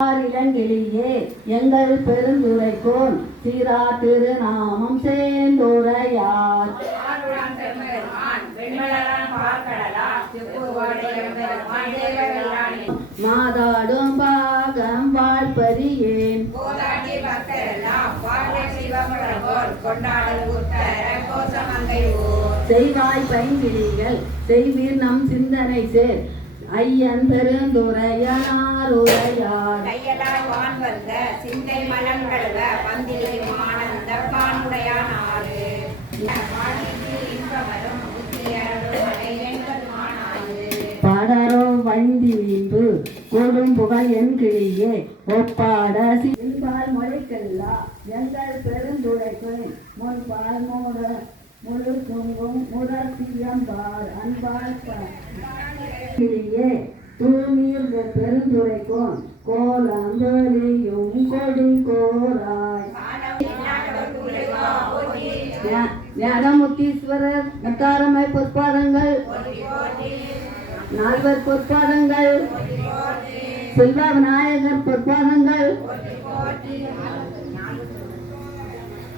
இளங்கிளியே எங்கள் பெருந்துரைக்கோன் சீரா திருநாமம் சேர்ந்துரையார் மாதாடும் பாகம் வாழ்பறியேன் செய்வாய் பைங்கிளிகள் செய்வீர் நம் சிந்தனை சேர் ஐயன் பெருந்துரையார் உரையார் கையலாய் வான் வந்த சிந்தை மலங்கள்வ பந்திலை மானந்த பானுடையானாறு பாடரோ வண்டி வீம்பு கூடும் புகழ் என் கிளியே ஒப்பாட சின்பால் மொழிக்கல்லா எங்கள் பெருந்துரைக்கு முன்பால் முழு குங்கும் முடத்தியம்பார் அன்பால் கிளியே தூமீர் பெருந்துரைக்கும் கோலம்பலியும் கொடி கோராய் ஞானமுத்தீஸ்வரர் முத்தாரமை பொற்பாதங்கள் நால்வர் பொற்பாதங்கள் செல்வ விநாயகர் பொற்பாதங்கள்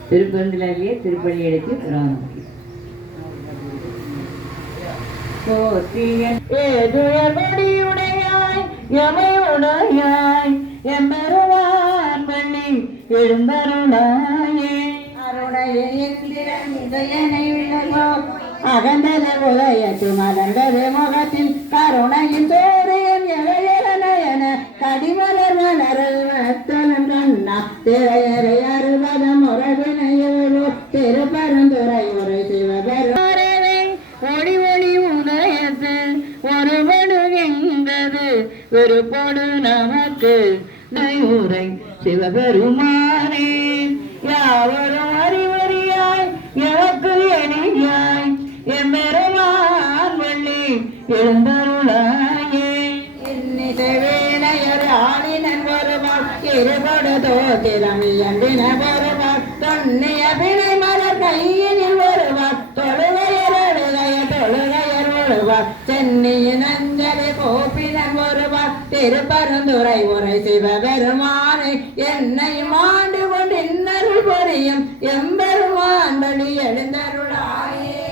திருப்பெருந்திலே திருப்பள்ளி எடுத்து புராணம் ஏதுடையாய் எமையுடையாய் எம்பெருவான் பள்ளி எழுந்தருளாயே அகந்தல உலயத்து மலர்ந்தது முகத்தில் கருணையின் சோரியன் என கடிமலர் மலரல் வத்தலம் கண்ணா திரையறை அறுபதம் உறவினையோ திருப்பரந்துரை உரை சிவபெருமானே ஒளி ஒளி உதயத்து ஒருபடுகின்றது விருப்பொடு நமக்கு உரை சிவபெருமானே யாவரும் அறிவறியாய் எனக்கு எளியாய் எம்பெருமான் வள்ளி எழுந்தருளாயே வேணையர் ஆளினன் வருவார் இருபடுதோ திறமியம்பின வருவார் தொன்னிய பிணை மலர் கையினில் வருவார் தொழுகையர் வருவார் சென்னியின் அஞ்சலி கோப்பினன் வருவார் திருப்பரந்துரை உரை சிவபெருமானை என்னையும் ஆண்டு கொண்டு இன்னருள் பொறியும் எம்பெருமான் வழி எழுந்தருளாயே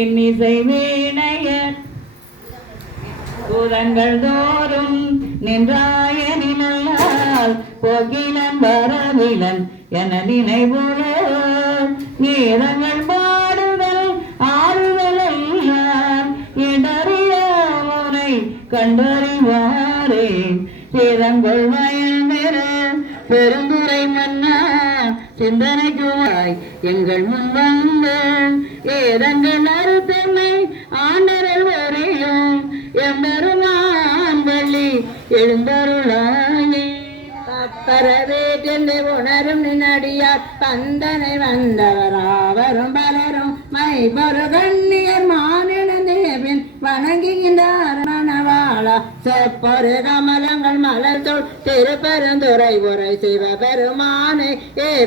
இன்னிசை வீணையர் பூதங்கள் தோறும் நின்றாயனினால் போகிலன் வரவிலன் என நினைவுல நீரங்கள் பாடுதல் ஆறுதல் எல்லாம் இடறிய முறை கண்டறிவாரே சேதங்கள் வயல்நிற பெருந்துரை மன்னா சிந்தனைக்குவாய் எங்கள் முன் வந்து ஏதங்கள் அறுத்தமை ஆண்டரல் வரையும் எம்பெருமான் வள்ளி எழுந்தருளாயே பரவேற்றென்று உணரும் நின்னடியார் பந்தனை வந்தவராவரும் பலரும் மைபொரு கண்ணியர் மானிடந்தேவின் வணங்குகின்றார் மணவாளா செப்பொரு கமலங்கள் மலர் சொல் திருப்பெருந்துரை உரை சிவபெருமானை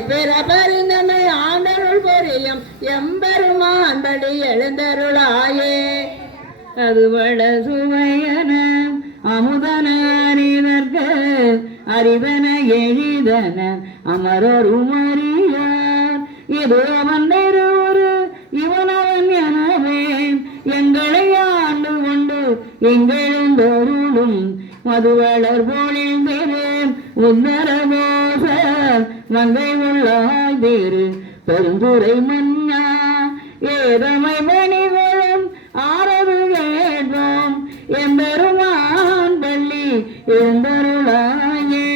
பிற பரிந்தனை ஆண்டருள் பொறியும் எம்பெருமான் படி எழுந்தருளாயே அதுவள சுவையன அமுதன அறிவர்க்கு அறிவன எழிதன அமரரும் அறியார் இது அவன் ஒரு இவனவன் எனவே எங்களை ஆண்டு கொண்டு எங்களெந்தருளும் மதுவளர் போலிந்தேன் உன்னரமோச மங்கை உள்ளாய் தேரு பெருந்துரை மன்னா ஏதமை மணிகளும் ஆரவு கேட்போம் எம்பெருமான் பள்ளி எழுந்தருளாயே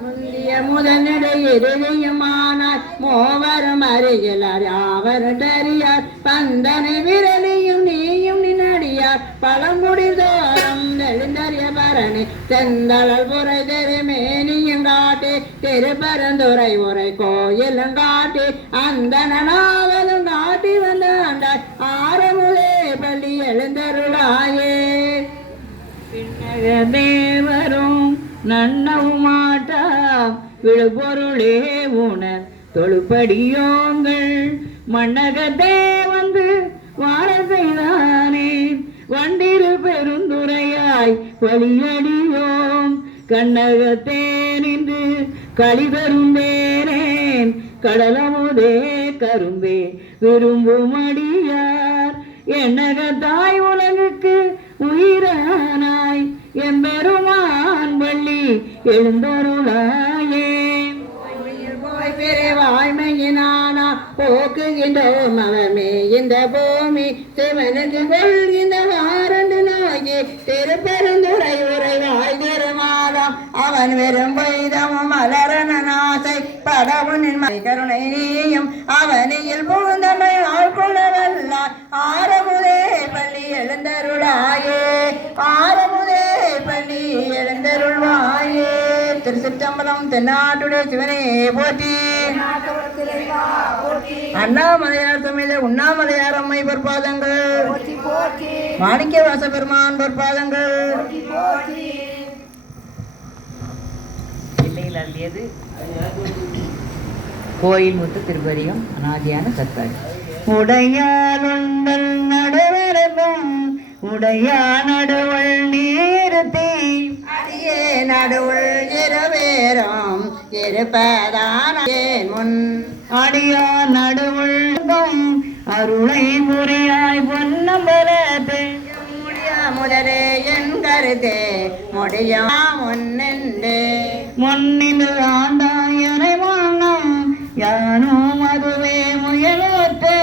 முந்திய முதனிடை எதிரியுமானார் மூவரும் அருகிலார் யாவரும் தெரியார் பந்தனை விரலியும் நீயும் நின்னடியார் பழங்குடி தோறும் எழுந்தறிய பரணி செந்தளல் புரை தெருமேனியும் காட்டி திருப்பரந்துரை உரை கோயிலும் காட்டி அந்தனாவதும் காட்டி வந்த ஆண்டாய் ஆரமுலே பள்ளி எழுந்தருளாயே பின்னக தேவரும் நன்னவுமாட்டா விழுபொருளே உணர் தொழுப்படியோங்கள் மன்னகத்தே வந்து வாழ செய்தானே வண்டிரு பெருந்துரையாய் வழியடியோம் கண்ணகத்தே நின்று களி தரும்பேனேன் கடலமுதே கரும்பே விரும்பும் அடியார் என்னகத்தாய் உலகுக்கு உயிரானாய் எம்பெருமான் வள்ளி எழுந்தருளாயே வாய்மையினானா போக்குகின்றோம் அவமே இந்த பூமி சிவனுக்கு கொள்கின்ற வாரண்டு நோக்கி திருப்பெருந்துரை உரைவாய் திருமாதம் அவன் வெறும் வைதமும் மலரனாசை படவுனின் கருணை நீயும் அவனியில் பூந்தமை ஆட்கொள்ளவல்லார் ஆரமுதே பள்ளி எழுந்தருளாயே ஆரமுதே பள்ளி எழுந்தருள்வாயே. திருச்சிற்றம்பலம் தென்னாட்டுடைய சிவனே போற்றி. அண்ணாமலையார் சமேத உண்ணாமலையார் அம்மை பொற்பாதங்கள் மாணிக்க வாச பெருமான் பொற்பாதங்கள். எல்லையில் அள்ளியது கோயில் முத்து திருப்பதியும் அநாதியான சத்தாரி. உடையாளுண்டல் நடுவரதும் உடையா நடுவள் நீருத்தி அடியே நடுவுள் இருவேரும் இருப்பதான முன் அடியா நடுவுள்கும் அருளை முறையாய் பொன்னம்பலத்து முதலே என் கருத்தே முடியும் முன்னெண்டு முன்னின்று ஆண்டாயனை வாங்கம் யானும் அதுவே முயலோத்து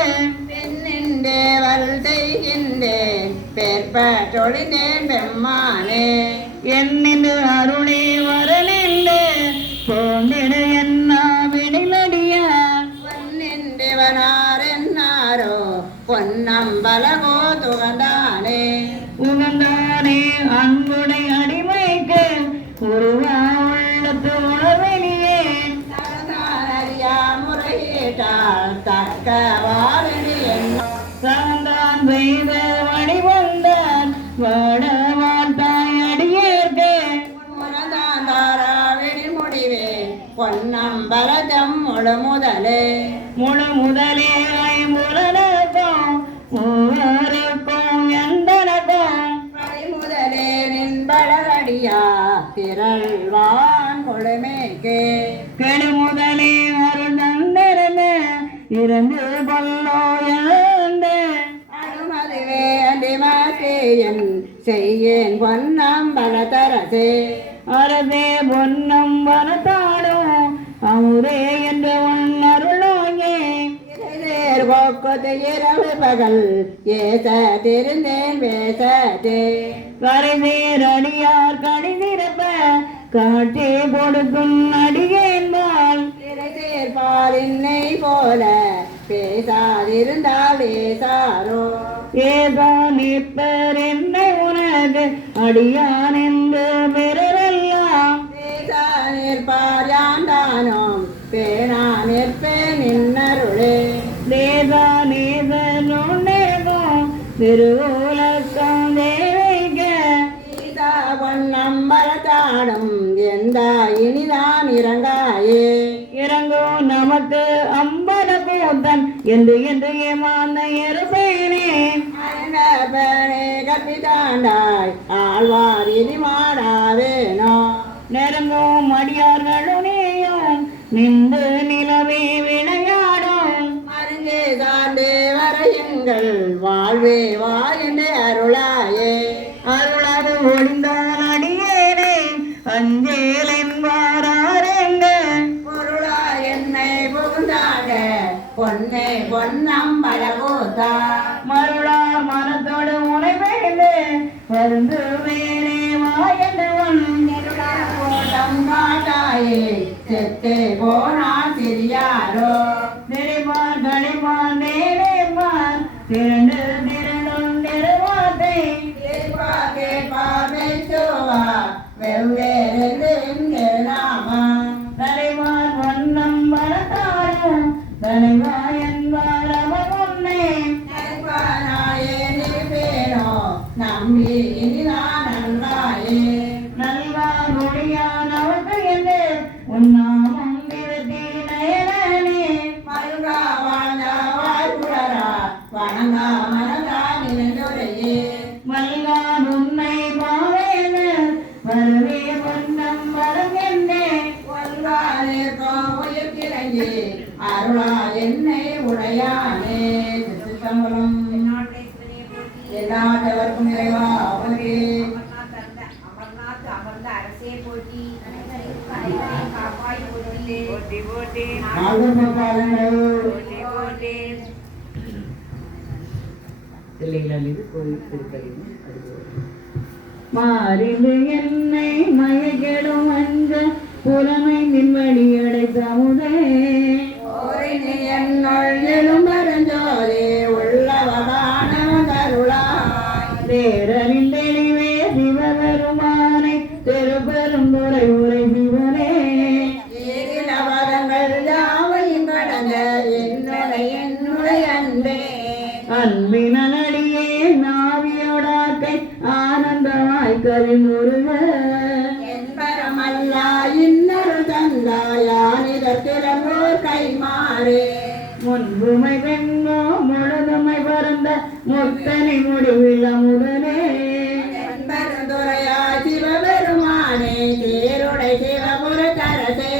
பெண்ணின்றேவல் செய்கின்றேன் பெற்பொழிந்தேன் பெம்மானே என்னின்று அருளே வரலில்லை போந்திடு என்னா விடிலடியார் பொன்னின்றவனார் என்னாரோ பொன்னம்பலகோ துவந்தானே உகந்தானே அன்புடை அடிமைக்கு உருவா உள்ளத்து உணர்வெளியே அறியா முறையீட்டால் தக்க வாழி என்ன சாந்தான் செய்த வடிவந்தான் வாட வாழ்த்தாய் அடியேற்கே முனதாந்தாராவின் முடிவே பொன்னம்பலதம் முழு முதலே முழு முதலே ஐம்புலனுக்கும் மூவருக்கும் எந்தனக்கும் முதலே நின்பழகடியா திரள்வான் கொழுமேக்கே கெடு முதலே அருள் தந்திருந்த இருந்து கொல்லோ எழுந்து அருமதுவே அடிமாசேயன் செய்யேன் பொன்னம்பல தரசே அரசே பொன்னம் வனத்தாடும் அமுதே என்று உன் அருளோங்கே கொக்கத்து இரவு பகல் ஏச திருந்தேன் பேசத்தே கரைதேர் அடியார் கடிதிருப்ப காட்சி கொடுக்கும் அடியேன்பால் திரைசேர்பால் இன்னை போல பேசாதிருந்தால் ஏசாரோ ஏதோ நிற்பர் என்னை உனக்கு அடியான் என்று பெறலாம் பேசா நிற்பார் யாண்டானோம் பேனா நிற்பேன் நின்னருளே தேதா நேத நுண்ணேகம் திருவுலக்கம் தேவைக்க சீதா பொன்னம்பலத்தாடும் எந்த இனிதான் இறங்காயே இறங்கோ நமக்கு அம்பல கூத்தன் என்று ஏமாந்த இருப்பேனே அருணபனே கற்பித்தாண்டாய் ஆழ்வார் இனி மாடாவேனோ நெருங்கோ மடியார்களுடையும் நின்று நிலவே விளையாடும் அருங்கே சார்ந்து வரையுங்கள் வாழ்வே வா என்று அருளாயே அருளது ஒளிந்தால் அடியேனே அஞ்சேல் என்பாரெங்க பொருளா என்னை புகுந்தாக பொன்னே பொன்னம்பல கூத்தா மருளார் மனத்தோடு முனை பெய்து வந்து வேணே வாயந்தவன் கோட்டம் காட்டாயே செத்தே போனா சிறியாரோ நெறிமார் கணிமார் நேரேமார் திரண்டு திரண்டும் நெருவாத்தை வெவ்வேறு நாமா தலைவார் வண்ணம் வரத்தாடும் தலைவா என்பார் அவர் உன்னை நம்பி இனிதான் நன்றாயே நல்வார் மொழியான் அவருக்கு என்று உன்னாமம் திருத்தி நயனே மருகா வாழ்ந்தா வாழ்குழரா வணங்கா மனதா நினைந்துரையே மல்கார் உன்னை பாவேன வருவே பொன்னம் அருளா என்னை உடையானே திருச்சிற்றம்பலம். எல்லாத்தவர்க்கும் இறைவா அவரே. அமர்நாத் அமர்ந்த அரசே போற்றி. காப்பாய் போற்றி. போற்றி போற்றி. மாறிடு என்னை மயக்கெடும் அஞ்ச புலமை நின்வழி அடைத்தமுதே என்னுள் எழும்பெருஞ்சோதி உள்ளவகானவருளாய் தேரலில் தெளிவே சிவபெருமானை திருப்பெருந்துறை உரை சிவனே அவரங்கள் யாவையும் கடந்த என்னுடைய அன்பே அன்பினடியே நாவியோடாக்கை ஆனந்தமாய் கரிமுருக என்பரமல்லா இன்னொரு தந்தாயானிதற்கிழந்தோர் கைமாறே முன்புமை பெண்ணோ முழுதுமை பறந்த முத்தனை முடிவில் அமுதனே என்பருந்துரையாய் சிவபெருமானே தேருடை சிவபுர கரசே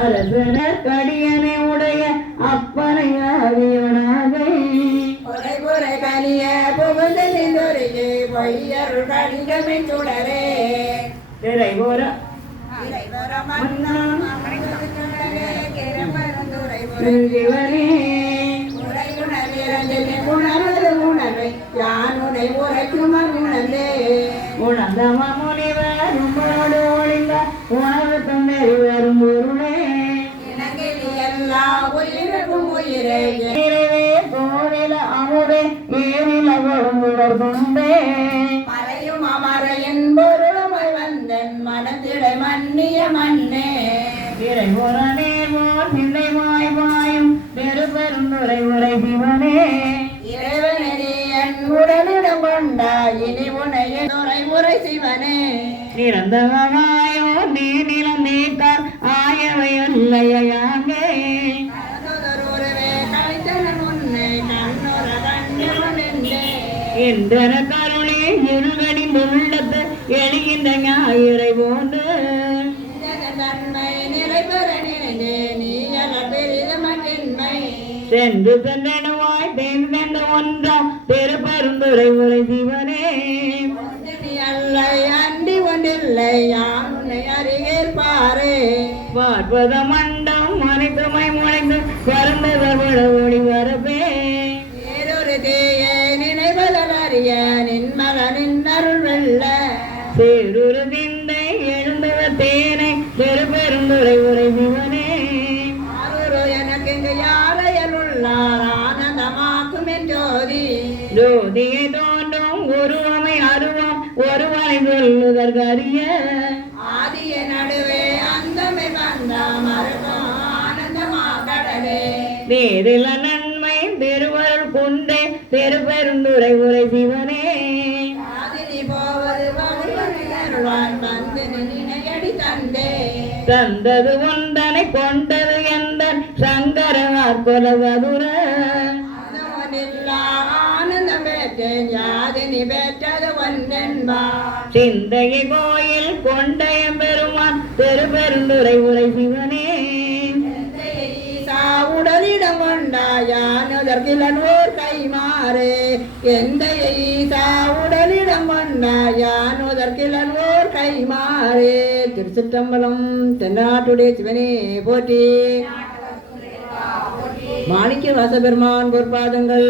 அரசனர் கடியனை உடைய அப்பனை ஆவியோனாகே குறை கனிய புகுந்தொருகே பொய்யருள் கடிகமை சுடரே திரைபுர சிவனே உணர்ந்தம முனிவர் உங்களோடு ஒளிந்த உணவு தந்தை வரும் பொருளே நிறைவே கோவில அமுதே ஏரில வருந்துடர் கொண்டே மறையும் அமரையின் பொருளுமை வந்தன் மனத்திடை மன்னிய மண்ணே திரைபுர நேர்வோர் சிந்தை மாய் பாயும் பெருபெருந்துரை உரை சிவனே இறைவனே என் உடலிடம் கொண்டாய் இனி உனைய துறை முறை சிவனே நிரந்தகமாயோ நீ நிலம் நீத்தார் ஆயவை அல்லையாங்கே எந்தன கருணே இருகடி உள்ளத்து எழுகின்ற ஞாயிறை போன்று சென்று சென்றனுவாய் தேர்ந்தென்று ஒன்றாம் திருப்பெருந்துரை உரை சிவனே அண்டி ஒன்றில்லை யானை அறியேற்பாரே பார்ப்பத மண்டம் அனைத்துமை முளைந்து பரந்தத ஒளி வரப்பே வேறொரு தேயை நினைவதறிய நின்மல நின்னருள் வெல்ல சேருரு திண்டை எழுந்தவ தேனை பெருபெருந்துரை உரை சிவனே ஆரூரு எனக்கு இங்கு யாரையலுள்ளார் ஆனந்தமாக்கும் என் ஜோதி ஜோதியை தோன்றும் உருவமை அருவம் ஒருவனை சொல்லுதற்கரிய ஆதிய நடுவே அந்தமை வந்தா மறுக்கும் ஆனந்தமா கடலே நேரில நன்மை திருவருள் கொண்டே பெருபெருந்துரை உரை சிவனே ஆதினி போவது வகுவான் வந்து நினையடி தந்தே தந்தது ஒன்றனை கொண்டது எந்த சங்கரவார் கொலவதுர ஆனந்தம் பெற்றேன் யாதினி பெற்றது ஒன்றென்பா சிந்தையை கோயில் கொண்டைய பெருமான் பெருபெருந்துரை உரை சிவனே உடலிடம் கொண்டாயானுதற்கிலனோர் கைமாறு எந்த ஈசா உடலிடம் கொண்டாயானுதற்கிலனோர் கைமாறு திருச்சிற்றம்பலம் தென்னாட்டுடைய சிவனே போற்றி மாணிக்க வாசபெருமான் பொற்பாதங்கள்